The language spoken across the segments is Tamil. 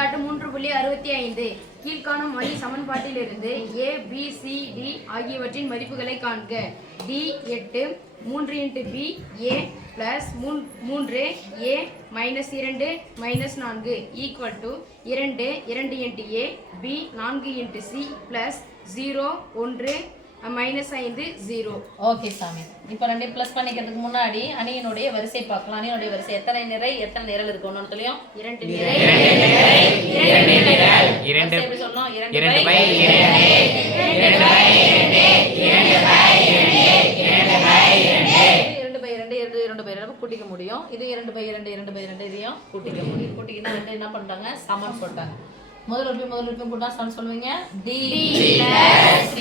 எடுத்துக்காட்டு 3.65 கீழ்காணும் வழி சமன்பாட்டிலிருந்து a b c d ஆகியவற்றின் மதிப்புகளை காண்க. d 8 3 × b a + 3 a - 2 - 4 = 2 2 × a b 4 × c + 0 1 -5 0. Okay சாமி. இப்போ ரெண்டையும் ப்ளஸ் பண்ணிக்கிறதுக்கு முன்னாடி அணியினுடைய வரிசை பார்க்கலாம். அணியினுடைய வரிசை எத்தனை நிறை எத்தனை நிரல் இருக்கு ஒன்னு தெரியும்? 2 நிறை 2 நிரல் 2 எப்படி சொல்லணும்? 2 பை 2 2 பை 2 2 பை 2 2 பை 2 கூட்டிக்க முடியும். இது 2 பை 2 2 பை 2 இதையும் கூட்டிக்க முடியும். கூட்டிக்கினா ரெண்டு என்ன பண்ணிட்டாங்க? சமன் போட்டாங்க. முதல் உறுப்பு கூட்டா சமன் சொல்லுவீங்க. d + c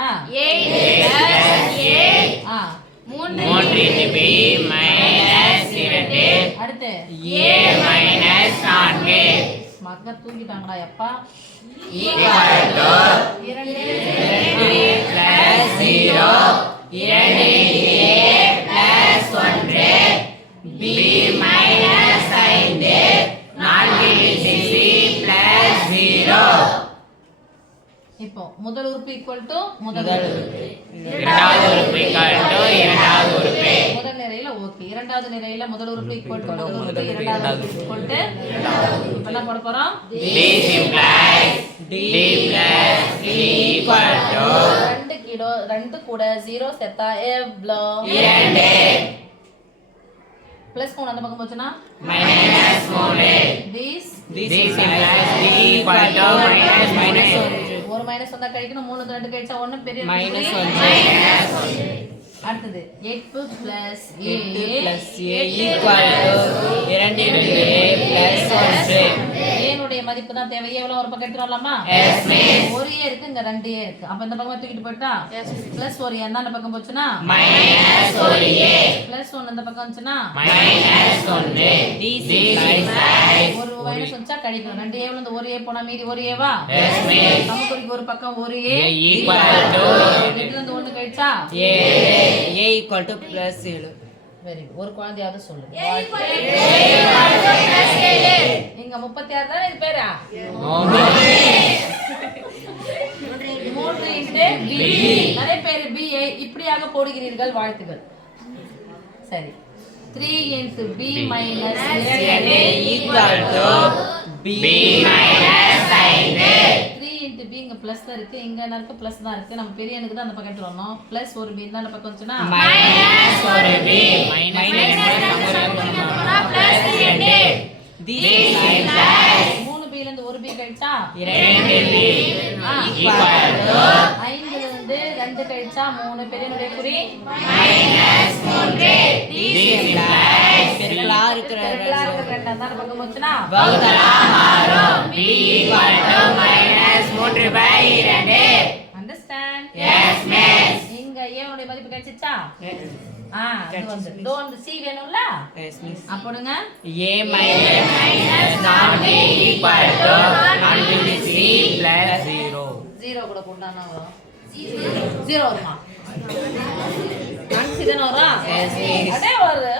a + a 3 × b - 2 அடுத்து a - 4 மக்க தூங்கிட்டாங்கடா அப்பா = 2 + 0 2 a + 1 b - 5 4 × c + 0. இப்போ முதல் உறுப்பு முதல் உறுப்பு இரண்டாவது உறுப்பு இரண்டாவது உறுப்பு முதல் நிரையில ஓகே. இரண்டாவது நிரையில முதல் உறுப்பு முதல் உறுப்பு இரண்டாவது உறுப்பு இப்போ என்ன போட போறோம்? d + c = 2 கிலோ 2 கூட 0 சேர்த்தா எவ்வளோ? 2 ப்ளஸ் 3 அந்த பக்கம் போச்சுனா -3 this = -1 ஒரு மைனஸ் வந்தா கழிக்கணும். 3 2 கழிச்சா 1 பெரிய -1 அடுத்து 8 + a = 2 a மதிப்பு தான் தேவை. எவ்வளவு ஒரு பக்கம் எடுத்து வரலாமா? ஒரு a இருக்கு, இங்க 2 a இருக்கு. அப்ப இந்த பக்கம் தூக்கிட்டு போய்ட்டா ப்ளஸ் ஒரு a அந்த பக்கம் போச்சுனா -1 a ப்ளஸ் 1 இந்த பக்கம் வந்துச்சுனா -1 ஒரு மைனஸ் வச்சா கழிக்கணும். 2 a ல இருந்து ஒரு a போனா மீதி ஒரு a வா? சமக்குறிக்கு ஒரு பக்கம் ஒரு a = இதுல இருந்து 1 கழிச்சா a = +7. Very good. ஒரு குழந்தையாவது சொல்லு. நீங்க 36 தானே இது பேரா? 3 × b நிறைய பேர் b ஐ இப்படியாக போடுகிறீர்கள். வாழ்த்துக்கள். சரி. 3 × b - 2 = b - 5 3 × b இங்க பிளஸ் தான் இருக்கு, இங்க என்ன இருக்கு? பிளஸ் தான் இருக்கு. நம்ம பெரிய எண்ணுக்கு தான் அந்த பக்கம் வரணும். பிளஸ் ஒரு b இந்த பக்கம் வந்துச்சுனா -1 b -2 3 b ல இருந்து ஒரு b கழிச்சா 2 b 5 ல இருந்து 2 கழிச்சா 3 பெரியனுடைய குறி -3 பெரியலா இருக்கிற 2 அந்த பக்கம் வந்துச்சுனா வகுத்தலாம் மாறும். b = -3/2. அண்டர்ஸ்டாண்ட்? Yes miss. இங்க a உடைய மதிப்பு கிடைச்சிச்சா? இது வந்து தோ அந்த c வேணும்ல? Yes miss. அப்போடுங்க a - 4 = 4 c + 0 0 கூட போட்டானா வரும்? 0 வருமா? 4 தான வரும்? Yes miss. அடே ஒரு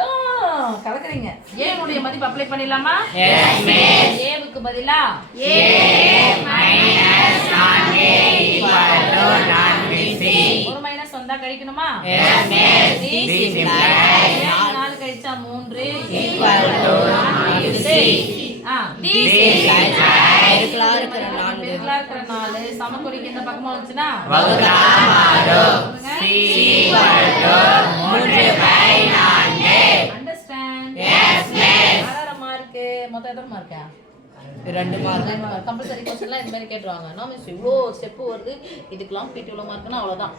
கலக்குறீங்க. a உடைய மதிப்பு அப்ளை பண்ணிடலாமா? Yes miss. a க்கு பதிலா a - 4 = 4c ஒரு மைனஸ் வந்தா கழிக்கணுமா? Yes miss. 4 கழிச்சா 3 = 4c பெருக்கலா இருக்கிற 4 சமக்குறிக்கு இந்த பக்கமா வந்துச்சுனா வகுத்தலாம் மாறும். c = 3/4. அண்டர்ஸ்டாண்ட்? Yes miss. ஆறார மார்க் மொத்தம் எத்தனை மார்க்கா? 2 மார்க். கம்பல்சரி क्वेश्चनலாம் இந்த மாதிரி கேட்றாங்க. நான் மிஸ் இவ்ளோ ஸ்டெப் வருது, இதுக்கெல்லாம் பிடி இவ்ளோ மார்க்னா அவ்வளவுதான்.